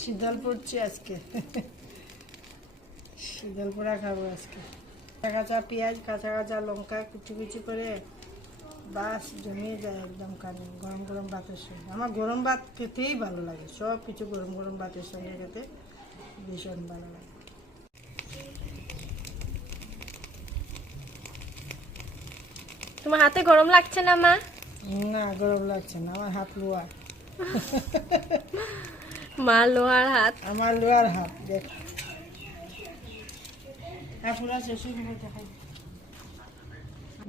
শীতল পড়ছে আজকে, শীতল পোড়া খাবো আজকে। কাঁচা কাঁচা পেঁয়াজ, কাঁচা কাঁচা লঙ্কা কুচি কুচি করে বাস জমিয়ে যায় একদম কানে, গরম গরম ভাতের সঙ্গে। আমার গরম ভাত খেতেই ভালো লাগে, সব কিছু গরম গরম ভাতের সঙ্গে খেতে ভীষণ ভালো লাগে। তোমার হাতে গরম লাগছে না মা? না, গরম লাগছে না, আমার হাত লোয়া। মা লোহার হাত। আমার লোয়ার হাত দেখ। পুরা শেষে দেখাই।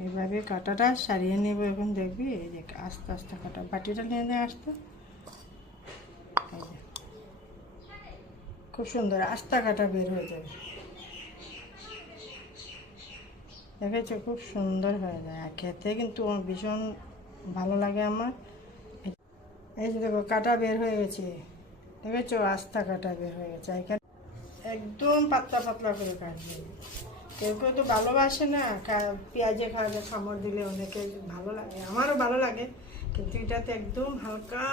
এইভাবে কাঁটাটা সারিয়ে নেব এখন, দেখবি এই যে আস্তে আস্তে কাটা, বাটিটা নিয়ে নেয় আসতে। খুব সুন্দর আস্তা কাটা বের হয়ে যাবে, দেখেছো? খুব সুন্দর হয়ে যায় আর খেতে কিন্তু ভীষণ ভালো লাগে আমার। এই যে দেখো কাটা বের হয়ে গেছে, দেখেছো? আস্তা কাটা বের হয়ে গেছে। এখানে একদম পাতলা পাতলা করে কাটবে। কেউ কেউ তো ভালোবাসে না পেঁয়াজে খাওয়া, খামড় দিলে অনেকে ভালো লাগে, আমারও ভালো লাগে, কিন্তু এটাতে একদম হালকা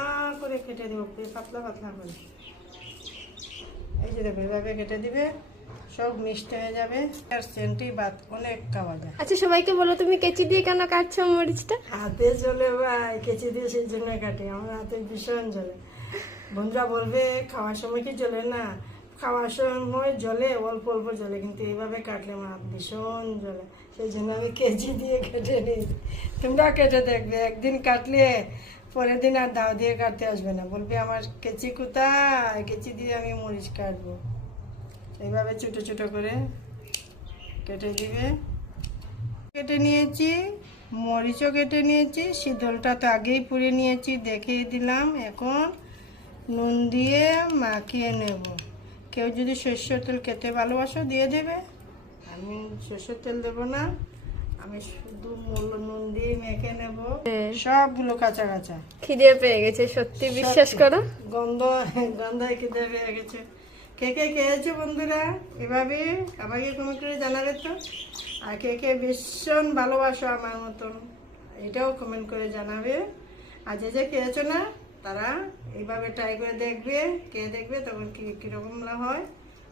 করে কেটে দেবো, পাতলা পাতলা করে। এই যে দেখো এভাবে কেটে দিবে, সব মিষ্টি হয়ে যাবে, আর সেন্টই ভাত অনেক খাওয়া যায়। আচ্ছা সবাইকে বলো, তুমি কেচি দিয়ে কেন কাটছো মরিচটা? হাতে জ্বলে ভাই, কেচি দিয়ে সেই জন্য কাটে, আমার হাতে ভীষণ জ্বলে। বন্ধুরা বলবে খাওয়ার সময় কি জ্বলে না? খাওয়ার সময় জ্বলে, অল্প অল্প জ্বলে, কিন্তু এইভাবে কাটলে আমার হাত ভীষণ জ্বলে, সেই জন্য আমি কেচি দিয়ে কেটে নিই। তোমরা কেটে দেখবে, একদিন কাটলে পরের দিন আর দাও দিয়ে কাটতে আসবে না, বলবে আমার কেচি কোথায়, কেচি দিয়ে আমি মরিচ কাটবো। এইভাবে ছোটো ছোটো করে কেটে দিবে। কেটে নিয়েছি, মরিচও কেটে নিয়েছি, শীতলটা তো আগেই পুড়ে নিয়েছি, দেখিয়ে দিলাম। এখন নুন দিয়ে মাখিয়ে নেব। কেউ যদি সরষের তেল খেতে ভালোবাসো দিয়ে দেবে, আমি সরষের তেল দেবো না, আমি শুধু নুন দিয়ে মেখে নেব সবগুলো কাঁচা কাঁচা। খিদে পেয়ে গেছে সত্যি, বিশ্বাস করো। গন্ধ গন্ধায় খিদে পেয়ে গেছে। কে কে খেয়েছে বন্ধুরা এভাবে? আমাকে কমেন্ট করে জানাবে তো। আর কে কে ভীষণ ভালোবাসো আমার মতন, এটাও কমেন্ট করে জানাবে। আর যে যে খেয়েছো না তারা এইভাবে ট্রাই করে দেখবে, কে দেখবে তখন কীরকম হয়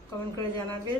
কমেন্ট করে জানাবে।